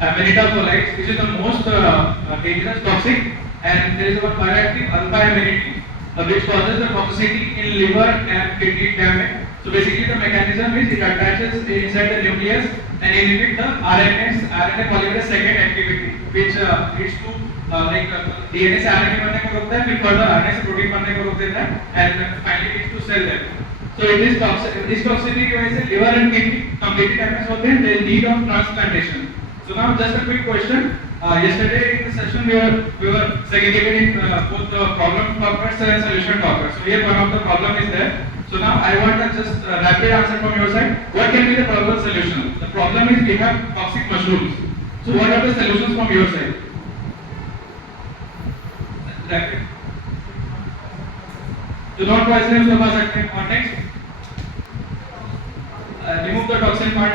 Amanita colitis, which is the most dangerous toxic, and there is one bioactive alpha amanita, which causes the toxicity in liver and kidney damage. So basically, the mechanism is it attaches inside the nucleus and inhibit the RNA polymerase second activity, which leads to DNA से RNA बनने को रोकता है, फिर further RNA से protein बनने को रोक देता है, and finally leads to cell death. So it is this toxicity की वजह से liver and kidney completely damaged होते हैं. They need of transplantation. So now just a quick question. Yesterday in the session we were segregated in both the problem topics and solution topics. So here one of the problem is there. So now I want a just rapid answer from your side. What can be the problem solution? The problem is we have toxic mushrooms. So what are the solutions from your side? Rapid. Do not poison use सकते हैं. और next. Remove the toxin part.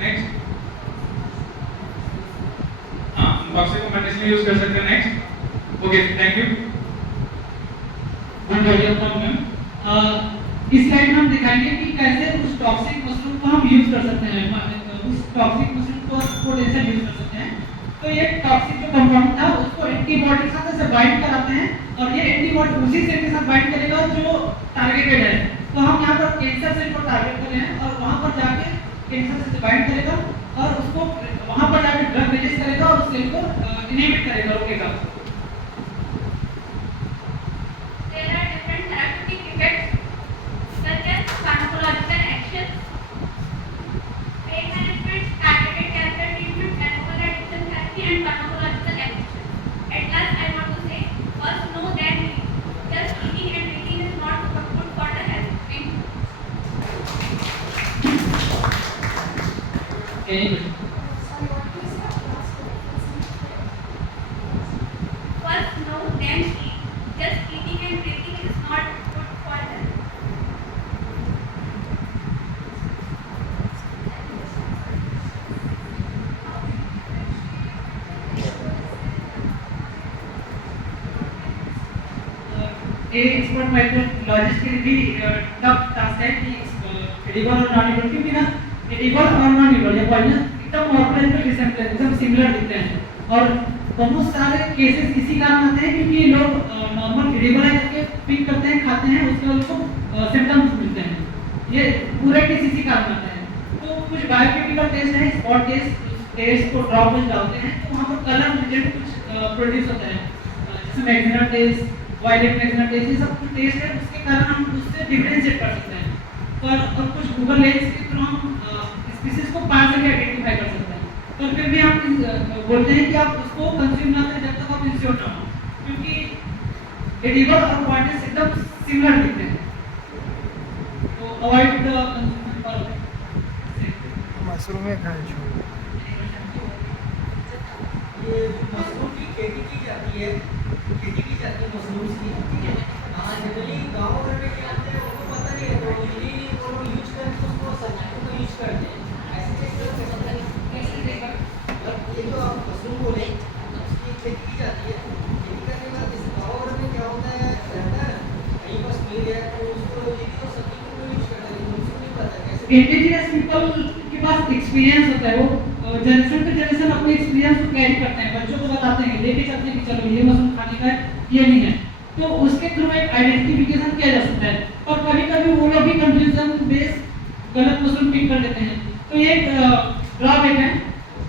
Next. Toxic को medicine use कर सकते हैं. Next. Okay, thank you. Good ma'am. इस slide में हम दिखाएंगे कि कैसे उस टॉक्सिक मशरूम को हम यूज कर सकते हैं. उस टॉक्सिक मशरूम को पोटेंशियल यूज कर सकते हैं. तो ये टॉक्सिक जो कंपाउंड था उसको एंटीबॉडी के साथ ऐसे बाइंड कराते हैं और ये एंटीबॉडी उसी सेल के साथ बाइंड करेगा जो टारगेटेड है. तो हम यहाँ पर कैंसर सेल को टारगेट कर रहे हैं और वहाँ पर जाके कैंसर सेल से बाइंड करेगा और उसको वहाँ पर जाके ड्रग रिलीज करेगा और सेल को इनहिबिट करेगा, रोकेगा. There are different therapeutic effects such as pharmacological actions, pain management, targeted cancer treatment, alcohol addiction therapy, and pharmacological actions. At last, I want to say, first know that just eating and drinking is not good for the health. Any question? First know then eat. Just eating and drinking is not good for health. Expert माइक्रोलॉजिस्ट के लिए भी tough task है कि edible और non edible, क्योंकि ना edible और नॉन एडिबल ये पॉइजन एकदम मॉर्फोलॉजिकल रिसेम्बलेंस एकदम सिमिलर दिखते हैं और बहुत सारे केसेस इसी कारण आते हैं क्योंकि लोग नॉर्मल एडिबल है करके पिक करते हैं, खाते हैं, उसके बाद उनको सिम्टम्स मिलते हैं. ये पूरे केस इसी कारण आते हैं. तो कुछ बायोकेमिकल टेस्ट है, स्पॉट टेस्ट को ड्रॉप में डालते हैं तो वहाँ पर कलर रिलेटेड कुछ प्रोड्यूस होता है, जैसे magenta test, violet magenta test, ये सब कुछ टेस्ट है उसके कारण हम उससे डिफरेंशिएट कर सकते हैं. और कुछ गूगल लेंस के थ्रू हम स्पीशीज को पार करके आइडेंटिफाई कर सकते हैं. तो फिर भी हम बोलते हैं कि आप उसको कंज्यूम ना करें जब तक आप इंश्योर ना हो, क्योंकि एडिबल और पॉइंट्स एकदम सिमिलर दिखते हैं. तो अवॉइड द कंज्यूमेंट और मशरूम में खाने छोड़. ये मशरूम की खेती की जाती है मशरूम की. जनरली गाँव घर में क्या होता है उनको पता नहीं है, तो यूजली वो यूज करते हैं उसको सब्जियों को यूज करते हैं. ये जो आप मशरूम बोले उसकी खेती की जाती है. खेती करने के बाद जैसे गाँव घर में क्या होता है रहता है कहीं बस मिल गया तो उसको यूजली सब्जी को यूज करते हैं, उनको नहीं पता कैसे. इंडिजिनस पीपल के पास एक्सपीरियंस होता है, वो जनरेशन टू जनरेशन अपने एक्सपीरियंस को कैरी करते हैं, बच्चों को बताते हैं, लेके चलते हैं कि चलो ये मशरूम खाने का है, ये नहीं है. तो उसके थ्रू एक आइडेंटिफिकेशन किया जा सकता है. और कभी कभी वो लोग भी कंफ्यूजन बेस गलत मशरूम पिक कर लेते हैं. तो ये ड्रॉबैक है.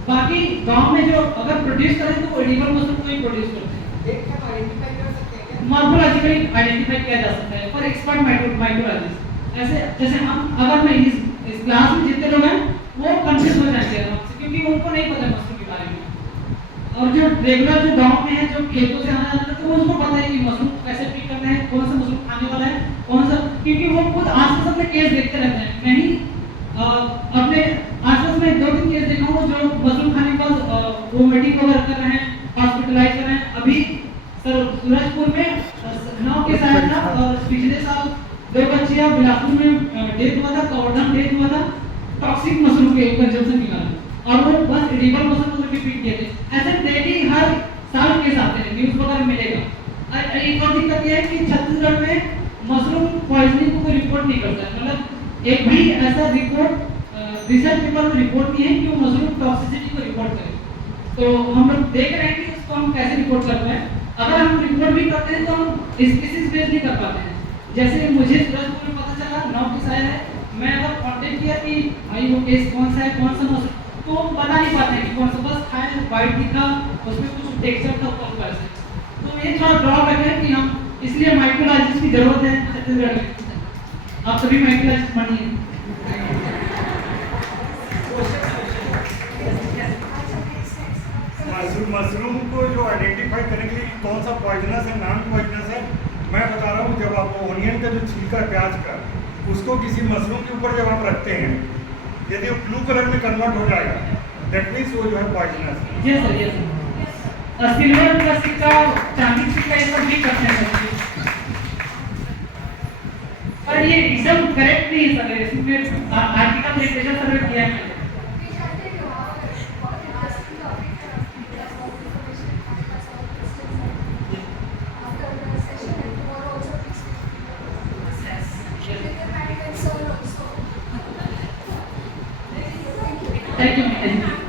बाकी गांव में जो अगर प्रोड्यूस करें तो वो एडिबल मशरूम को ही प्रोड्यूस करते हैं. देख के आइडेंटिफाई कर सकते हैं क्या? मॉर्फोलॉजिकली आइडेंटिफाई किया जा सकता है फॉर एक्सपर्ट माइक्रोलॉजिस्ट. ऐसे जैसे हम अगर मैं इस क्लास में जितने लोग हैं वो कंफ्यूज हो जाते हैं आपसे, क्योंकि उनको नहीं पता मशरूम के बारे में. और जो रेगुलर जो गांव में है, जो खेतों से आना जाता है, तो उसको पता है कि मशरूम कैसे पिक करना है, कौन सा मशरूम खाने वाला है, कौन सा, क्योंकि वो खुद आसपास अपने केस देखते रहते हैं. मैं ही अपने आसपास में 2-3 केस देखा हूँ जो मशरूम खाने के बाद वोमिटिंग वगैरह कर रहे हैं, हॉस्पिटलाइज कर रहे हैं. अभी सर सूरजपुर में 9 केस आया था और पिछले साल 2 बच्चियां बिलासपुर में डेथ हुआ था, कवर्धन डेथ हुआ था टॉक्सिक मशरूम के कंजम्पशन के कारण, और वो बस एडिबल मशरूम को रिपीट किए थे. ऐसे डेली हर साल केस आते हैं, न्यूज़ वगैरह मिलेगा. और एक और दिक्कत ये है कि छत्तीसगढ़ में मशरूम पॉइजनिंग को कोई रिपोर्ट नहीं करता है. मतलब एक भी ऐसा रिपोर्ट रिसर्च पेपर में रिपोर्ट नहीं है कि वो मशरूम टॉक्सिसिटी को रिपोर्ट करे. तो हम लोग देख रहे हैं कि उसको हम कैसे रिपोर्ट करते हैं। अगर हम रिपोर्ट भी करते हैं तो हम स्पीसीज बेस नहीं कर पाते हैं। जैसे मुझे सूरजपुर में पता चला 9 केस आया है, मैं अगर कांटेक्ट किया कि भाई वो केस कौन सा है, कौन सा मौसम, तो हम बता नहीं पाते हैं कि कौन सा, बस खाए वाइट दिखा, उसमें कुछ टेक्सचर था कम पैसे। तो ये थोड़ा ड्रॉबैक है कि हम, इसलिए माइक्रोलॉजिस्ट की जरूरत है छत्तीसगढ़ में। आप सभी माइक्रोलॉजिस्ट बनिए। मशरूम को जो आइडेंटिफाई करने के लिए कौन सा पॉइजनस है, नॉन पॉइजनस है, मैं बता रहा हूँ। जब आप ऑनियन का जो छिलका है प्याज का, उसको किसी मशरूम के ऊपर जब आप रखते हैं, यदि वो ब्लू कलर में कन्वर्ट हो जाएगा, दैट मीन्स वो जो है पॉइजनस है। Yes sir, yes sir. और सिल्वर का सिक्का, चांदी का सिक्का, ये सब भी करते हैं सर। पर ये एकदम करेक्ट नहीं है सर, इसमें आर्टिकल लिटरेचर सर्वे किया है मैंने। Thank you.